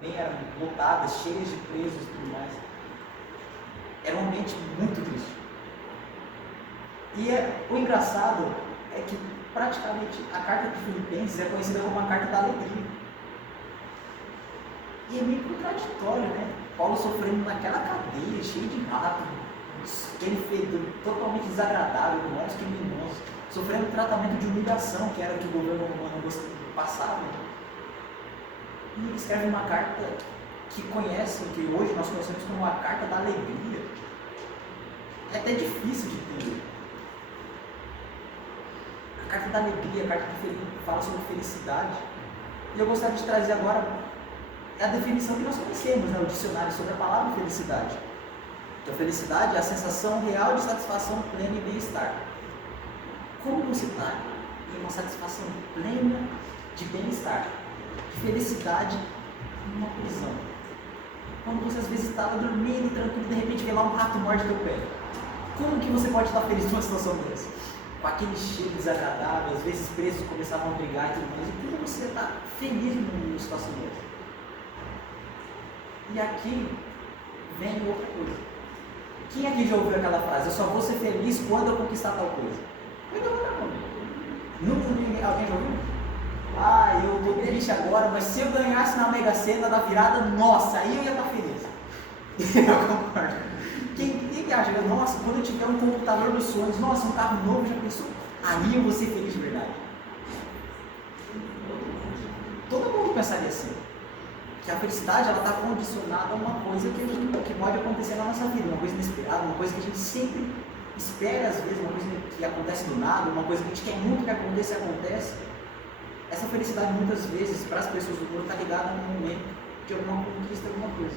também eram lotadas, cheias de presos e tudo mais. Era um ambiente muito triste. E o engraçado é que praticamente a carta de Filipenses é conhecida como a carta da alegria. E é meio contraditório, né? Paulo sofrendo naquela cadeia, cheio de rato, aquele fedor totalmente desagradável, com vários criminosos, sofrendo tratamento de humilhação, que era o que o governo romano passava. E ele escreve uma carta que hoje nós conhecemos como a carta da alegria. É até difícil de entender. A carta da alegria, a carta que fala sobre felicidade. E eu gostaria de trazer agora a definição que nós conhecemos, né, o dicionário sobre a palavra felicidade. Então, felicidade é a sensação real de satisfação plena e bem-estar. Como você está em uma satisfação plena de bem-estar, de felicidade numa prisão? Quando você às vezes estava dormindo tranquilo e de repente vê lá um rato morde teu pé. Como que você pode estar feliz numa situação dessa? Com aquele cheiro desagradável, às vezes presos começavam a brigar e tudo mais. E como você está feliz numa situação dessa? E aqui vem outra coisa. Quem aqui já ouviu aquela frase? Eu só vou ser feliz quando eu conquistar tal coisa. Nunca alguém já ouviu? Ah, eu estou triste agora, mas se eu ganhasse na Mega Sena da virada, nossa, aí eu ia estar feliz. Eu concordo. Quem acha? Nossa, quando eu tiver um computador dos sonhos, nossa, um carro novo, já pensou? Aí eu vou ser feliz de verdade. Todo mundo pensaria assim. Que a felicidade está condicionada a uma coisa que pode acontecer na nossa vida, uma coisa inesperada, uma coisa que a gente sempre espera às vezes, uma coisa que acontece do nada, uma coisa que a gente quer muito que aconteça e acontece. Essa felicidade muitas vezes para as pessoas do mundo está ligada no momento de alguma conquista, alguma coisa.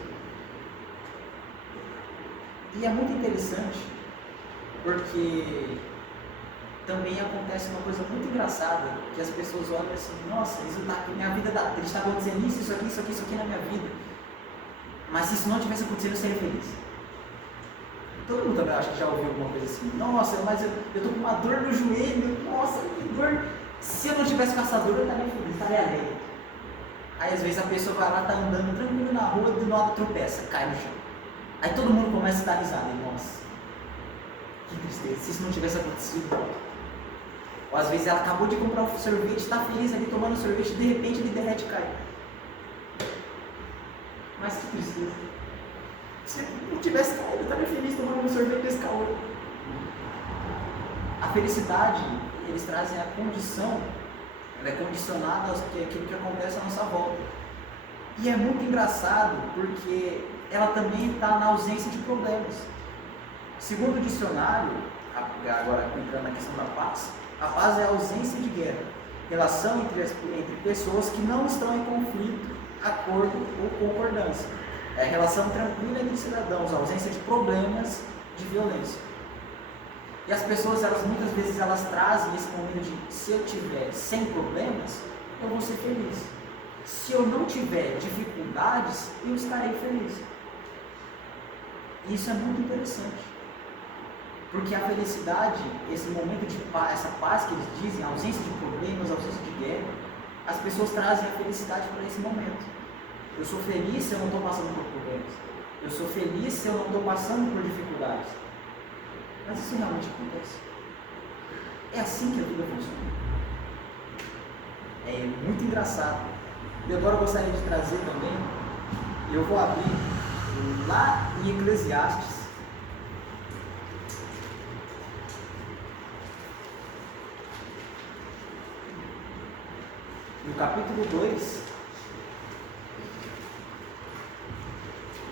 E é muito interessante porque também acontece uma coisa muito engraçada, que as pessoas olham assim, nossa, minha vida está acontecendo isso aqui na minha vida. Mas se isso não tivesse acontecido, eu seria feliz. Todo mundo também acha que já ouviu alguma coisa assim. Nossa, mas eu estou com uma dor no joelho, nossa, que dor. Se eu não tivesse com essa dor, eu estaria feliz, estaria alegre. Aí às vezes a pessoa vai lá, está andando tranquilo na rua, do nada tropeça, cai no chão. Aí todo mundo começa a dar risada, e nossa, que tristeza, se isso não tivesse acontecido. Ou às vezes ela acabou de comprar um sorvete, está feliz ali tomando sorvete, de repente ele derrete e cai. Mas que tristeza. Se não tivesse caído, eu estaria feliz tomando um sorvete desse calor. A felicidade, eles trazem a condição, ela é condicionada àquilo que acontece à nossa volta. E é muito engraçado porque ela também está na ausência de problemas. Segundo o dicionário, agora entrando na questão da paz, a paz é a ausência de guerra, relação entre pessoas que não estão em conflito, acordo ou concordância. É a relação tranquila entre cidadãos, a ausência de problemas, de violência. E as pessoas, muitas vezes, elas trazem esse momento de, se eu tiver sem problemas, eu vou ser feliz. Se eu não tiver dificuldades, eu estarei feliz. E isso é muito interessante. Porque a felicidade, esse momento de paz, essa paz que eles dizem, a ausência de problemas, a ausência de guerra, as pessoas trazem a felicidade para esse momento. Eu sou feliz se eu não estou passando por problemas. Eu sou feliz se eu não estou passando por dificuldades. Mas isso realmente acontece. É assim que a vida funciona. É muito engraçado. E agora eu gostaria de trazer também, eu vou abrir lá em Eclesiastes, no capítulo 2,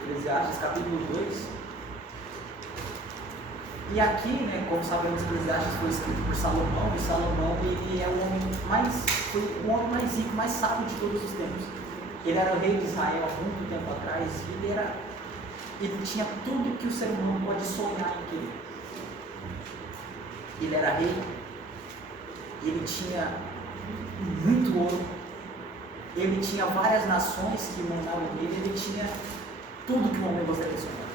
Eclesiastes capítulo 2, e aqui, né, como sabemos, Eclesiastes foi escrito por Salomão, e Salomão ele é foi o homem mais rico, mais sábio de todos os tempos. Ele era o rei de Israel há muito tempo atrás, e ele tinha tudo que o ser humano pode sonhar em querer. Ele era rei, ele tinha muito ouro, ele tinha várias nações que mandavam nele, ele tinha tudo que o homem gostaria de sonhar.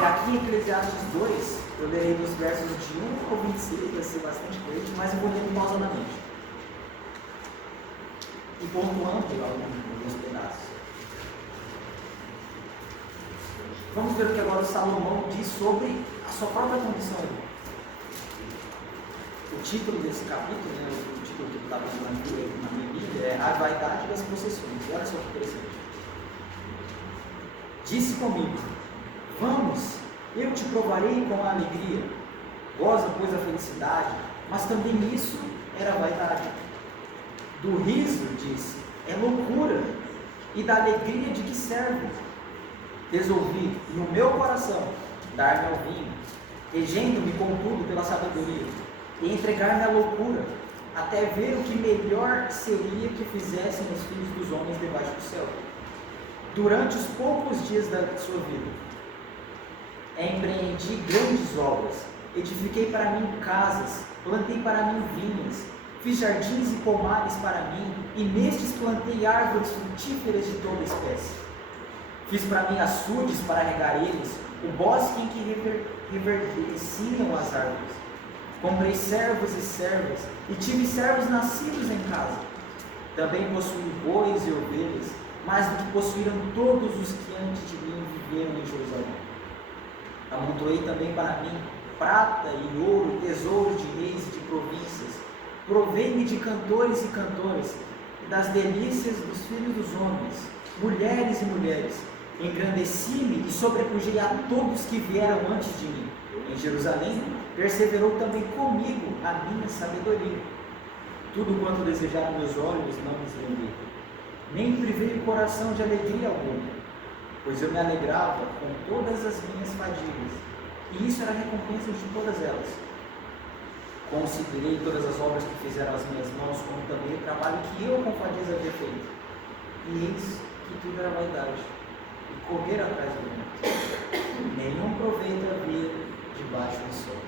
E aqui em Eclesiastes 2, eu lerei dos versos de 1 ao 26, vai ser bastante coisa, mas eu vou ler pausadamente. E pontuando alguns pedaços. Vamos ver o que agora Salomão diz sobre a sua própria condição. O título desse capítulo, né, o título que está na minha Bíblia é A Vaidade das Possessões. E olha só que interessante. Disse comigo: vamos, eu te provarei com a alegria. Goza, pois, a felicidade, mas também isso era vaidade. Do riso, disse, é loucura, e da alegria de que serve. Resolvi, no meu coração, dar-me ao vinho, regendo-me, contudo, pela sabedoria, e entregar-me à loucura, até ver o que melhor seria que fizessem os filhos dos homens debaixo do céu. Durante os poucos dias da sua vida, empreendi grandes obras, edifiquei para mim casas, plantei para mim vinhas, fiz jardins e pomares para mim, e nestes plantei árvores frutíferas de toda espécie. Fiz para mim açudes para regar eles, o bosque em que reverdeciam as árvores. Comprei servos e servas, e tive servos nascidos em casa. Também possuí bois e ovelhas, mais do que possuíram todos os que antes de mim viveram em Jerusalém. Amontoei também para mim prata e ouro, tesouros de reis e de províncias. Provei-me de cantores e cantoras, e das delícias dos filhos dos homens, mulheres e mulheres. Engrandeci-me e sobrepujei a todos que vieram antes de mim. Em Jerusalém, perseverou também comigo a minha sabedoria. Tudo quanto desejaram meus olhos não me escondei, nem privei o coração de alegria alguma, pois eu me alegrava com todas as minhas fadigas, e isso era a recompensa de todas elas. Considerei todas as obras que fizeram as minhas mãos, como também o trabalho que eu com fadiga havia feito, e eis que tudo era vaidade, e correr atrás do vento. Nenhum proveito havia debaixo do sol.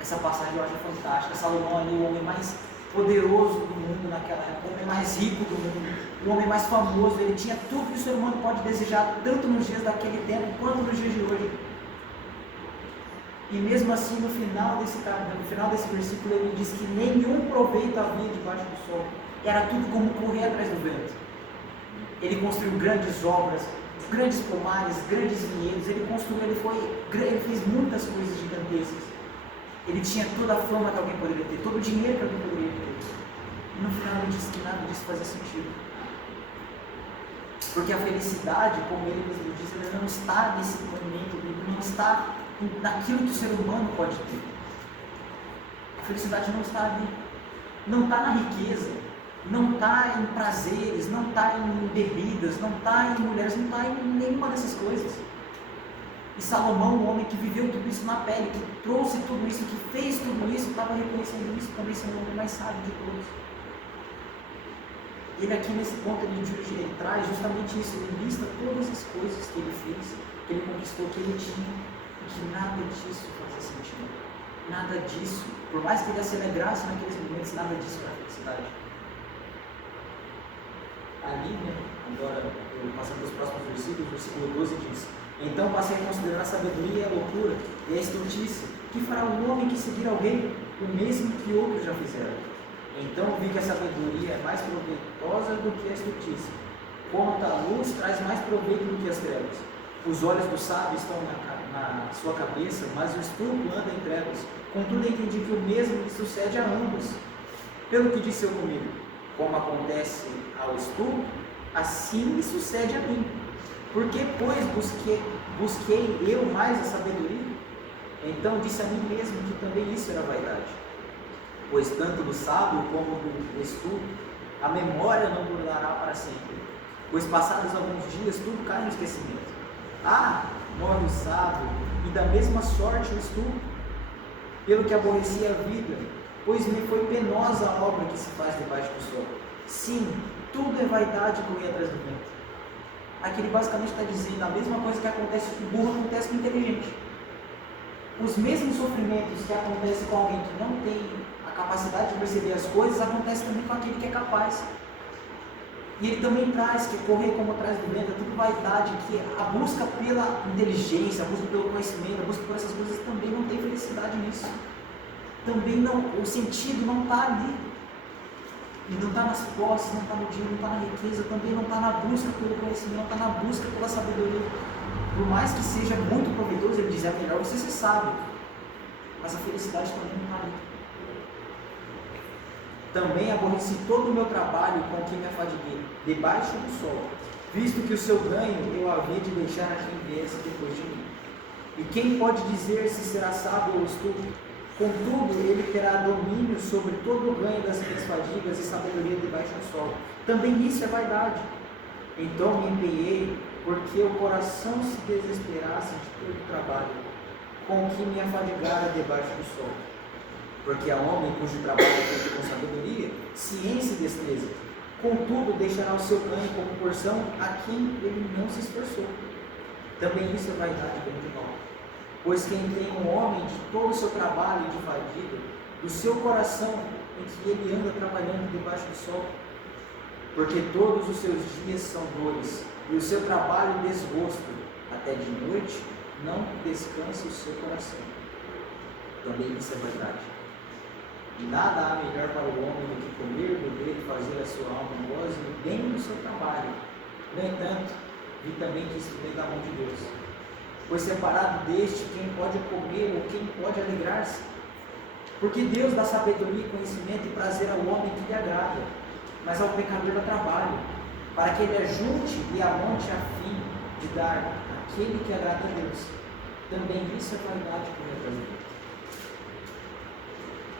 Essa passagem eu acho fantástica. Salomão ali, o homem mais poderoso do mundo naquela época, o homem mais rico do mundo, o homem mais famoso, ele tinha tudo que o ser humano pode desejar, tanto nos dias daquele tempo, quanto nos dias de hoje. E mesmo assim, no final desse versículo, ele diz que nenhum proveito havia debaixo do sol. Era tudo como correr atrás do vento. Ele construiu grandes obras, grandes pomares, grandes vinhedos, ele fez muitas coisas gigantescas. Ele tinha toda a fama que alguém poderia ter, todo o dinheiro que alguém poderia ter. E no final ele disse que nada disso fazia sentido. Porque a felicidade, como ele mesmo diz, ela não está nesse momento, não está naquilo que o ser humano pode ter. A felicidade não está ali. Não está na riqueza, não está em prazeres, não está em bebidas, não está em mulheres, não está em nenhuma dessas coisas. E Salomão, um homem que viveu tudo isso na pele, que trouxe tudo isso, que fez tudo isso, estava reconhecendo isso, também sendo o homem mais sábio de todos. Ele aqui nesse ponto ele traz justamente isso, ele lista todas as coisas que ele fez, que ele conquistou, que ele tinha, e que nada disso fazia sentido. Nada disso, por mais que ele se alegrasse naqueles momentos, nada disso era felicidade. Ali, né, agora, passando para os próximos versículos, o versículo 12 diz: então passei a considerar a sabedoria e a loucura e a estultícia. Que fará o homem que seguir alguém, o mesmo que outros já fizeram? Então vi que a sabedoria é mais proveitosa do que a estultícia. Quanto a luz, traz mais proveito do que as trevas. Os olhos do sábio estão na sua cabeça, mas o estulto anda em trevas. Contudo, entendi que o mesmo lhe sucede a ambos. Pelo que disse eu comigo, como acontece ao estulto, assim me sucede a mim. Porque, pois, busquei eu mais a sabedoria? Então disse a mim mesmo que também isso era vaidade. Pois tanto do sábio como do estulto, a memória não durará para sempre. Pois passados alguns dias, tudo cai no esquecimento. Morre o sábio, e da mesma sorte o estulto, pelo que aborreci a vida, pois me foi penosa a obra que se faz debaixo do sol. Sim, tudo é vaidade correr atrás do vento. Aqui ele basicamente está dizendo a mesma coisa que acontece com o burro, acontece com o inteligente. Os mesmos sofrimentos que acontecem com alguém que não tem a capacidade de perceber as coisas, acontece também com aquele que é capaz. E ele também traz que correr como atrás do vento é tudo vaidade, que a busca pela inteligência, a busca pelo conhecimento, a busca por essas coisas também não tem felicidade nisso. Também não, o sentido não está ali. E não está nas posses, não está no dinheiro, não está na riqueza, também não está na busca pelo conhecimento, não está na busca pela sabedoria. Por mais que seja muito proveitoso, ele diz, é melhor você ser sábio. Mas a felicidade também não está ali. Também aborreci todo o meu trabalho com que me afadiguei, debaixo do sol, visto que o seu ganho eu havia de deixar a quem viesse depois de mim. E quem pode dizer se será sábio ou estúpido? Contudo, ele terá domínio sobre todo o ganho das minhas fadigas e sabedoria debaixo do sol. Também isso é vaidade. Então me empenhei, porque o coração se desesperasse de todo o trabalho, com que me afadigara debaixo do sol. Porque há homem cujo trabalho é feito com sabedoria, ciência e destreza. Contudo, deixará o seu ganho como porção a quem ele não se esforçou. Também isso é vaidade grande mal. Pois quem tem um homem de todo o seu trabalho e de fadiga, do seu coração em que ele anda trabalhando debaixo do sol, porque todos os seus dias são dores, e o seu trabalho desgosto, até de noite não descansa o seu coração. Também isso é vaidade. Nada há melhor para o homem do que comer, beber e fazer a sua alma goze no bem do seu trabalho. No entanto, vi também que isso vem da mão de Deus. Pois separado deste, quem pode comer ou quem pode alegrar-se? Porque Deus dá sabedoria, conhecimento e prazer ao homem que lhe agrada, mas ao pecador dá trabalho, para que ele ajunte e amonte a fim de dar àquele que agrada a Deus. Também isso é vaidade que me atrasou.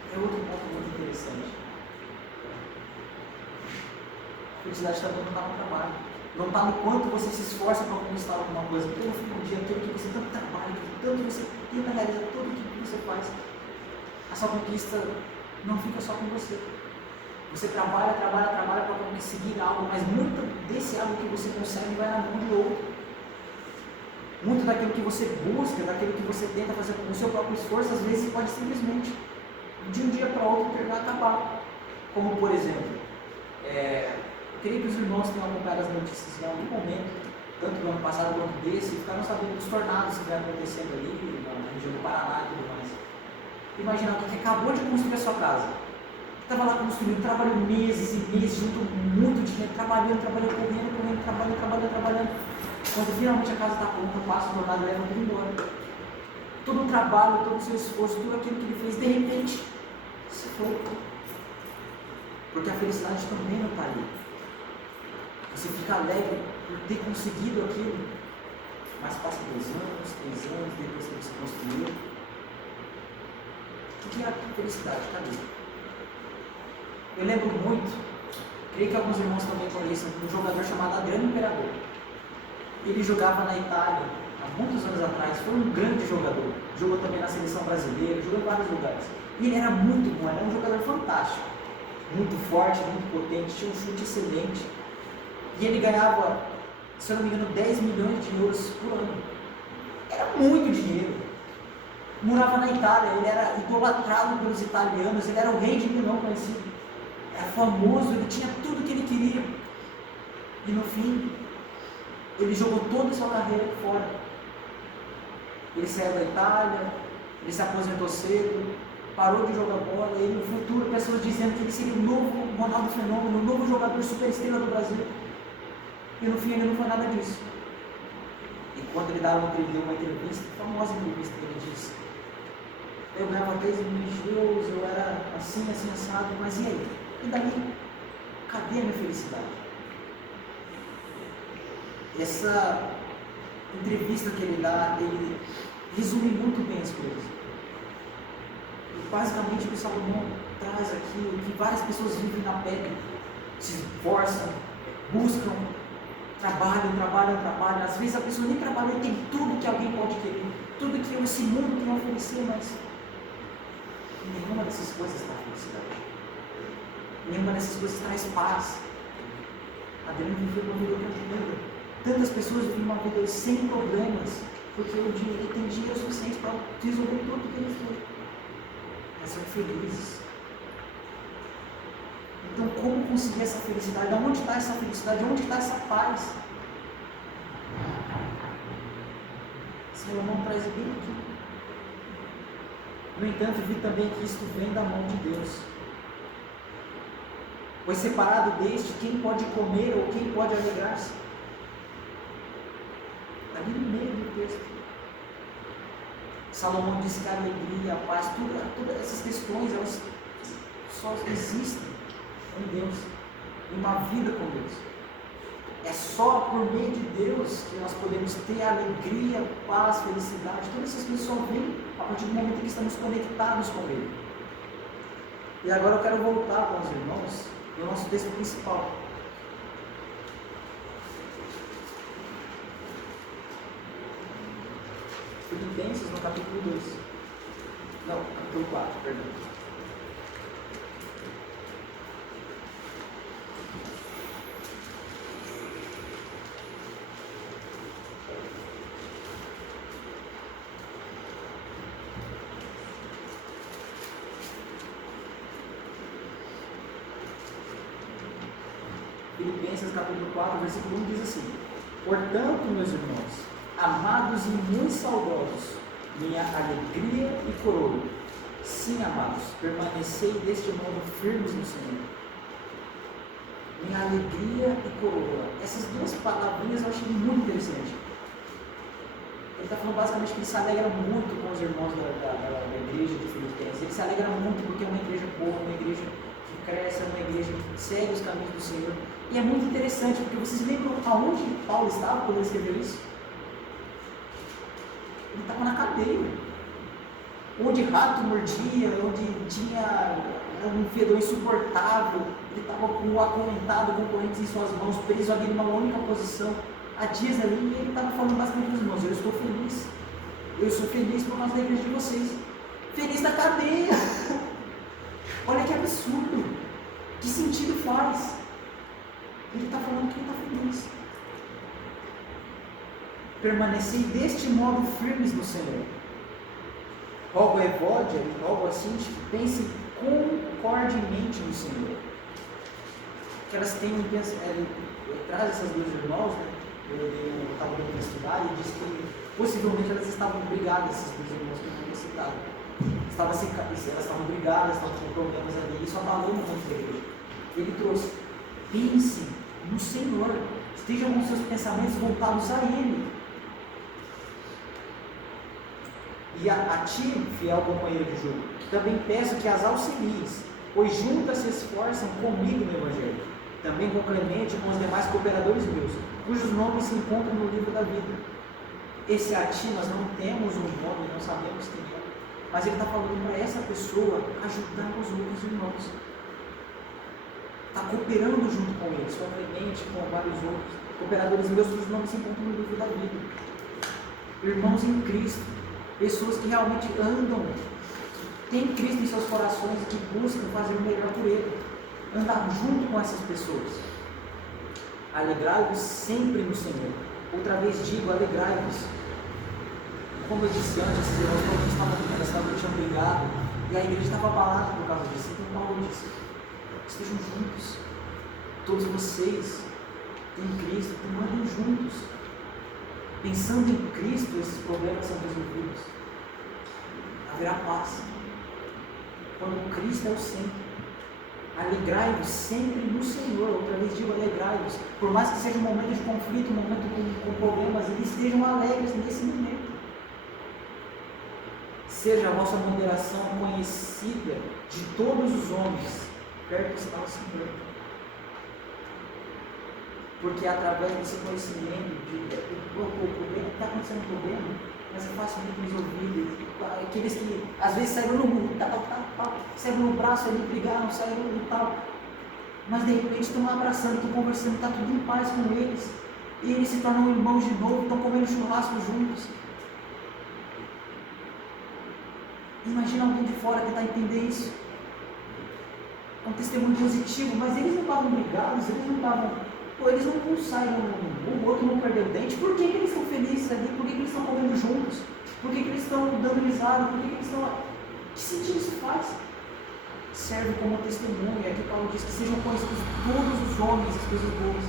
É outro ponto muito interessante. A felicidade está no trabalho. Não está no quanto você se esforça para conquistar alguma coisa. Porque no fim do dia, tudo que você tanto trabalha, tanto você tenta realizar, tudo que você faz, a sua conquista não fica só com você. Você trabalha para conseguir algo, mas muito desse algo que você consegue vai na mão de outro. Muito daquilo que você busca, daquilo que você tenta fazer com o seu próprio esforço, às vezes pode simplesmente, de um dia para outro, terminar acabar. Como, por exemplo, creio que os irmãos tenham acompanhado as notícias em algum momento, tanto do ano passado quanto desse, e ficaram sabendo dos tornados que vem acontecendo ali na região do Paraná e tudo mais. Imagina alguém que acabou de construir a sua casa, estava lá construindo, trabalhou meses e meses, juntou muito dinheiro, trabalhando, correndo, trabalhando. Quando finalmente a casa está pronta, passa o tornado e leva tudo embora. Todo o trabalho, todo o seu esforço, tudo aquilo que ele fez, de repente, se foi. Porque a felicidade também não está ali. Você fica alegre por ter conseguido aquilo, mas passa 2 anos, 3 anos, depois que você construiu. O que é a felicidade? Cadê? Eu lembro muito, creio que alguns irmãos também conhecem, um jogador chamado Adriano Imperador. Ele jogava na Itália há muitos anos atrás, foi um grande jogador. Jogou também na seleção brasileira, jogou em vários lugares. E ele era muito bom, era um jogador fantástico. Muito forte, muito potente, tinha um chute excelente. E ele ganhava, se eu não me engano, 10 milhões de euros por ano. Era muito dinheiro. Morava na Itália, ele era idolatrado pelos italianos, ele era o rei de Milão conhecido. Era famoso, ele tinha tudo que ele queria. E no fim, ele jogou toda a sua carreira fora. Ele saiu da Itália, ele se aposentou cedo, parou de jogar bola, e no futuro pessoas dizendo que ele seria o novo Ronaldo Fenômeno, o novo jogador superestrela do Brasil. E no fim ele não foi nada disso. E quando ele deu uma entrevista, famosa entrevista, ele disse: eu ganhava 10 milhões de euros, eu era assim, assado, mas e aí? E daí? Cadê a minha felicidade? Essa entrevista que ele dá, ele resume muito bem as coisas. E basicamente o que Salomão traz aqui, o que várias pessoas vivem na pele, se esforçam, buscam, trabalham. Às vezes a pessoa nem trabalha e tem tudo que alguém pode querer, tudo que esse mundo tem a oferecer, mas nenhuma dessas coisas traz felicidade. Nenhuma dessas coisas traz paz. Adriano viveu uma vida tranquila. Tantas pessoas vivem uma vida sem problemas, porque ele tem dinheiro suficiente para resolver tudo o que ele quer. Mas são felizes. Então, como conseguir essa felicidade? Onde está essa felicidade? Onde está essa paz? Salomão traz bem aqui. No entanto, vi também que isto vem da mão de Deus. Pois separado deste, quem pode comer ou quem pode alegrar-se? Está ali no meio do texto. Salomão diz que a alegria, a paz, todas essas questões, elas só existem em Deus, em uma vida com Deus. É só por meio de Deus que nós podemos ter alegria, paz, felicidade. Todas essas coisas só vêm a partir do momento em que estamos conectados com Ele. E agora eu quero voltar com os irmãos no nosso texto principal. Filipenses no capítulo 2. Não, capítulo 4, perdão. Filipenses capítulo 4, versículo 1 diz assim: Portanto, meus irmãos, amados e muito saudosos, minha alegria e coroa, sim, amados, permanecei deste modo firmes no Senhor. Minha alegria e coroa. Essas duas palavrinhas eu achei muito interessante. Ele está falando basicamente que ele se alegra muito com os irmãos da igreja de Filipenses. Ele se alegra muito porque é uma igreja boa, uma igreja que cresce, é uma igreja que segue os caminhos do Senhor. E é muito interessante, porque vocês lembram aonde Paulo estava quando ele escreveu isso? Ele estava na cadeia, onde rato mordia, onde tinha um fedor insuportável. Ele estava com o acorrentado, com correntes em suas mãos, preso ali numa única posição, há dias ali, e ele estava falando bastante para os irmãos: eu estou feliz, eu sou feliz por causa da igreja de vocês. Feliz da cadeia! Olha que absurdo! Que sentido faz? Ele está falando que ele está feliz. Permanecei deste modo firmes no Senhor. Rogo a Evódia e rogo a Sinti que pensem concordemente no Senhor. Que elas tenham, traz essas duas irmãs, né? Eu estava indo estudar e disse que possivelmente elas estavam brigadas, essas duas irmãs que eu tinha citado. Elas estavam brigadas, estavam com problemas ali, isso abalou muito a igreja. Ele trouxe: pense no Senhor, estejam com seus pensamentos voltados a Ele. E a ti, fiel companheiro de jogo, também peço que as auxilies, pois juntas se esforçam comigo no Evangelho, também com Clemente e com os demais cooperadores meus, cujos nomes se encontram no livro da vida. Esse a ti, nós não temos um nome, não sabemos quem é, mas ele está falando para essa pessoa ajudar os outros irmãos. Está cooperando junto com eles, com Clemente, com vários outros cooperadores meus, cujos nomes se encontram no livro da vida. Irmãos em Cristo, pessoas que realmente andam, que têm Cristo em seus corações e que buscam fazer o melhor por Ele. Andar junto com essas pessoas. Alegrai-vos sempre no Senhor. Outra vez digo, alegrai-vos. Como eu disse antes, esses irmãos todos tinham brigado e a igreja estava abalada por causa disso. Então Paulo disse: estejam juntos. Todos vocês têm Cristo, então andem juntos. Pensando em Cristo, esses problemas são resolvidos. Haverá paz. Quando Cristo é o centro. Alegrai-vos sempre no Senhor. Outra vez digo, alegrai-vos. Por mais que seja um momento de conflito, um momento com problemas, eles estejam alegres nesse momento. Seja a vossa moderação conhecida de todos os homens. Perto está o Senhor. Porque através desse conhecimento, está acontecendo um problema, mas é facilmente resolvido. Aqueles que às vezes saíram no braço ali, brigaram, saíram no tal, mas de repente estão abraçando, estão conversando, está tudo em paz com eles, e eles se tornam irmãos de novo, estão comendo churrasco juntos. Imagina alguém de fora tentar entender isso. É um testemunho positivo, mas eles não estavam brigados, eles não saíram, o outro não perdeu o dente. Por que eles estão felizes ali? Por que eles estão comendo juntos? Por que eles estão dando risada? Por que eles estão... Que sentido isso faz? Serve como testemunho. Aqui Paulo diz que sejam conhecidos todos os homens as coisas boas.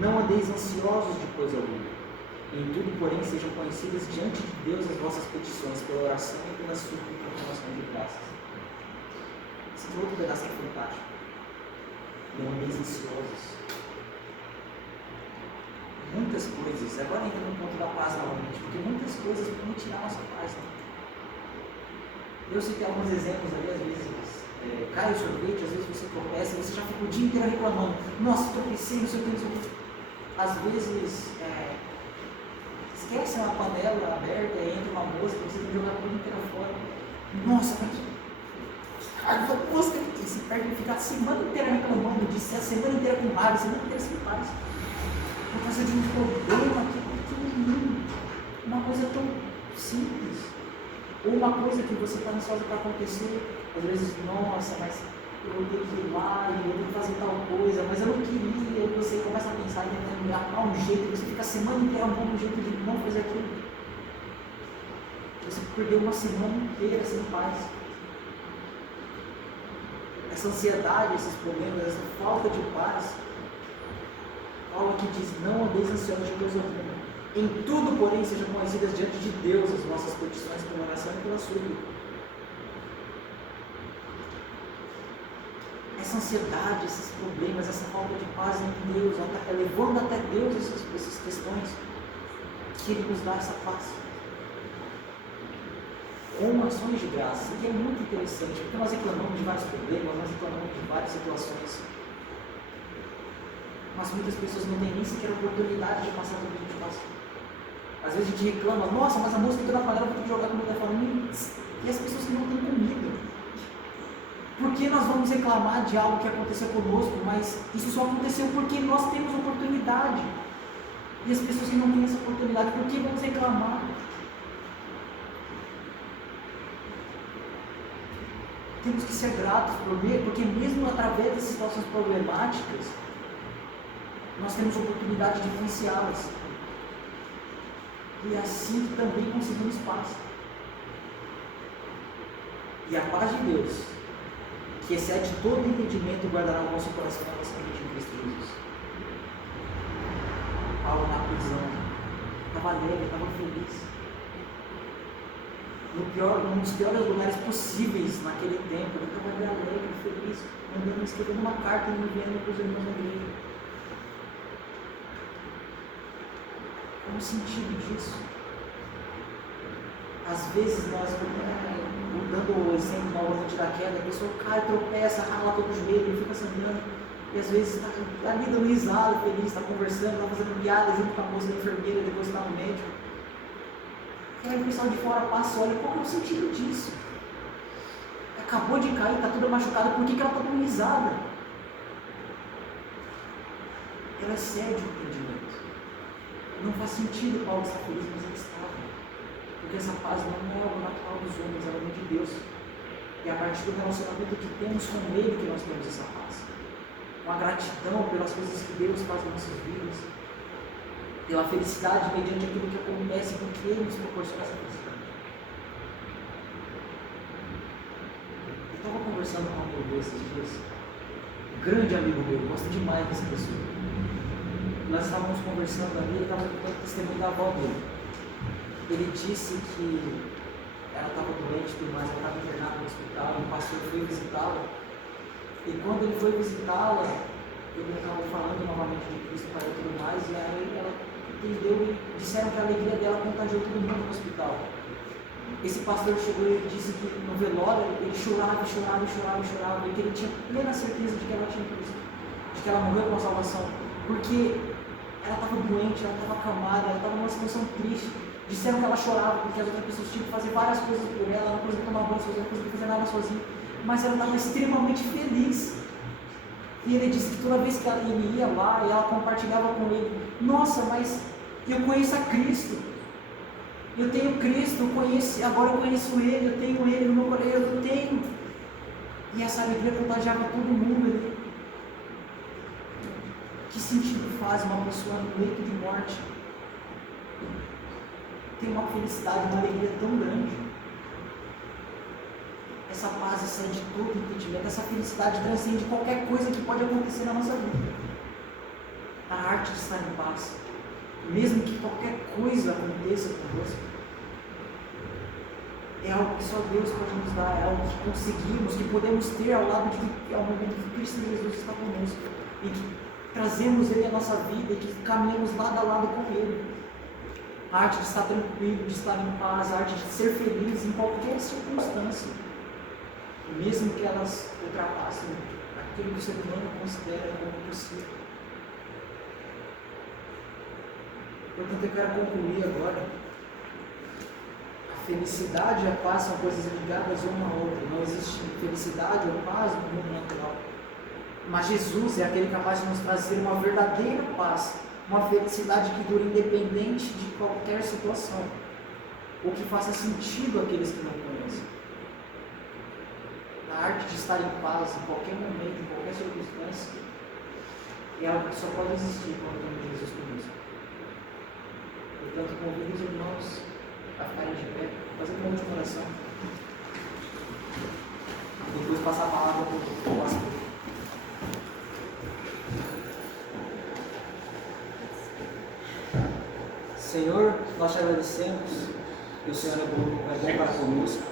Não andeis ansiosos de coisa alguma. Em tudo, porém, sejam conhecidas diante de Deus as vossas petições, pela oração e pela súplica e proclamação de graças. Esse outro pedaço é fantástico. não andeis ansiosos. Muitas coisas, agora entra no ponto da paz novamente, porque muitas coisas podem tirar a nossa paz. Né? Eu citei alguns exemplos ali, às vezes cai o sorvete, às vezes você tropeça, você já fica o dia inteiro reclamando, nossa, tropecei, não sei o que, não sei o que. Às vezes, esquece uma panela aberta, entra uma mosca, você tem que jogar tudo inteiro fora. Nossa, mas a mosca, você perde, ficar a semana inteira reclamando disso, a semana inteira com raiva, a semana inteira sem paz. Por causa de um problema que é pequenininho, uma coisa tão simples, ou uma coisa que você está ansiosa para acontecer, às vezes, nossa, mas eu vou ter que ir lá e eu vou fazer tal coisa, mas eu não queria, e você começa a pensar e tentar arrumar um jeito, você fica a semana inteira arrumando um jeito de não fazer aquilo. Você perdeu uma semana inteira sem paz. Essa ansiedade, esses problemas, essa falta de paz. Paulo aqui diz, não andeis ansiosos de coisa alguma. Em tudo, porém, sejam conhecidas diante de Deus as nossas petições pela oração e pela súplica. Essa ansiedade, esses problemas, essa falta de paz em Deus, levando até Deus essas questões, que Ele nos dá essa paz. Com ações de graça, que é muito interessante, porque nós reclamamos de vários problemas, nós reclamamos de várias situações, mas muitas pessoas não têm nem sequer a oportunidade de passar pelo que a gente passa. Às vezes a gente reclama, nossa, mas a moça entrou na panela, vou ter que jogar comida fora. E as pessoas que não têm comida. Por que nós vamos reclamar de algo que aconteceu conosco, mas isso só aconteceu porque nós temos oportunidade. E as pessoas que não têm essa oportunidade, por que vamos reclamar? Temos que ser gratos porque mesmo através dessas situações problemáticas, nós temos oportunidade de influenciá-las. E é assim que também conseguimos paz. E a paz de Deus, que excede todo entendimento, guardará o nosso coração e a nossa mente em Cristo Jesus. Paulo na prisão, estava alegre, estava feliz. Num dos piores lugares possíveis naquele tempo, ele estava alegre, feliz, mandando escrevendo uma carta e enviando para os irmãos da igreja. Qual o sentido disso? Às vezes nós, dando o exemplo novamente da queda, a pessoa cai, tropeça, rala todo o joelho, fica sangrando, e às vezes está ali dando risada, feliz, está conversando, está fazendo piadas junto com a moça da enfermeira, depois está no médico. E aí o pessoal de fora passa e olha, qual é o sentido disso? Acabou de cair, está toda machucada, por que ela está dando risada? Ela excede o entendimento. Não faz sentido Paulo estar feliz, mas ele estava. Porque essa paz não é algo natural dos homens, ela vem de Deus. E a partir do relacionamento que temos com Ele que nós temos essa paz. Uma gratidão pelas coisas que Deus faz em nossas vidas. Pela felicidade mediante aquilo que acontece, porque Ele nos proporciona essa felicidade. Eu estava conversando com um amigo meu esses dias, um grande amigo meu, gosto demais dessa pessoa. Nós estávamos conversando ali, ele estava contando o testemunho da avó dele. Ele disse que ela estava doente e tudo mais, ela estava internada no hospital, e o pastor foi visitá-la. E quando ele foi visitá-la, ele estava falando novamente de Cristo para ela e tudo mais, e aí ela entendeu e disseram que a alegria dela contagiou todo mundo no hospital. Esse pastor chegou e disse que no velório ele chorava, e que ele tinha plena certeza de que ela tinha Cristo, de que ela morreu com a salvação, porque ela estava doente, ela estava acamada, ela estava numa situação triste. Disseram que ela chorava porque as outras pessoas tinham que fazer várias coisas por ela, ela não conseguia tomar banho sozinha, não conseguia fazer nada sozinha, mas ela estava extremamente feliz. E ele disse que toda vez que ele ia lá e ela compartilhava com ele, nossa, mas eu conheço a Cristo, eu tenho Cristo, agora eu conheço Ele, eu tenho Ele no meu coração, eu tenho. E essa alegria contagiava todo mundo ali. Que sentido faz uma pessoa no leito de morte ter uma felicidade, uma alegria tão grande? Essa paz excede todo entendimento, essa felicidade transcende qualquer coisa que pode acontecer na nossa vida. A arte de estar em paz, mesmo que qualquer coisa aconteça conosco, é algo que só Deus pode nos dar, é algo que conseguimos, que podemos ter ao lado de ao momento que Cristo Jesus está conosco e que trazemos Ele à nossa vida e que caminhamos lado a lado com Ele. A arte de estar tranquilo, de estar em paz, a arte de ser feliz em qualquer circunstância, mesmo que elas ultrapassem aquilo que o ser humano considera como possível. Portanto, eu quero concluir agora. A felicidade e a paz são coisas ligadas uma à outra. Não existe felicidade ou paz no mundo natural. Mas Jesus é aquele capaz de nos trazer uma verdadeira paz, uma felicidade que dura independente de qualquer situação, ou que faça sentido àqueles que não conhecem. A arte de estar em paz em qualquer momento, em qualquer circunstância, é algo que só pode existir quando temos Jesus conosco. Portanto, convido os irmãos a ficarem de pé, fazer uma última oração. Depois passar a palavra para o pastor. Senhor, nós te agradecemos que o Senhor é bom para conosco.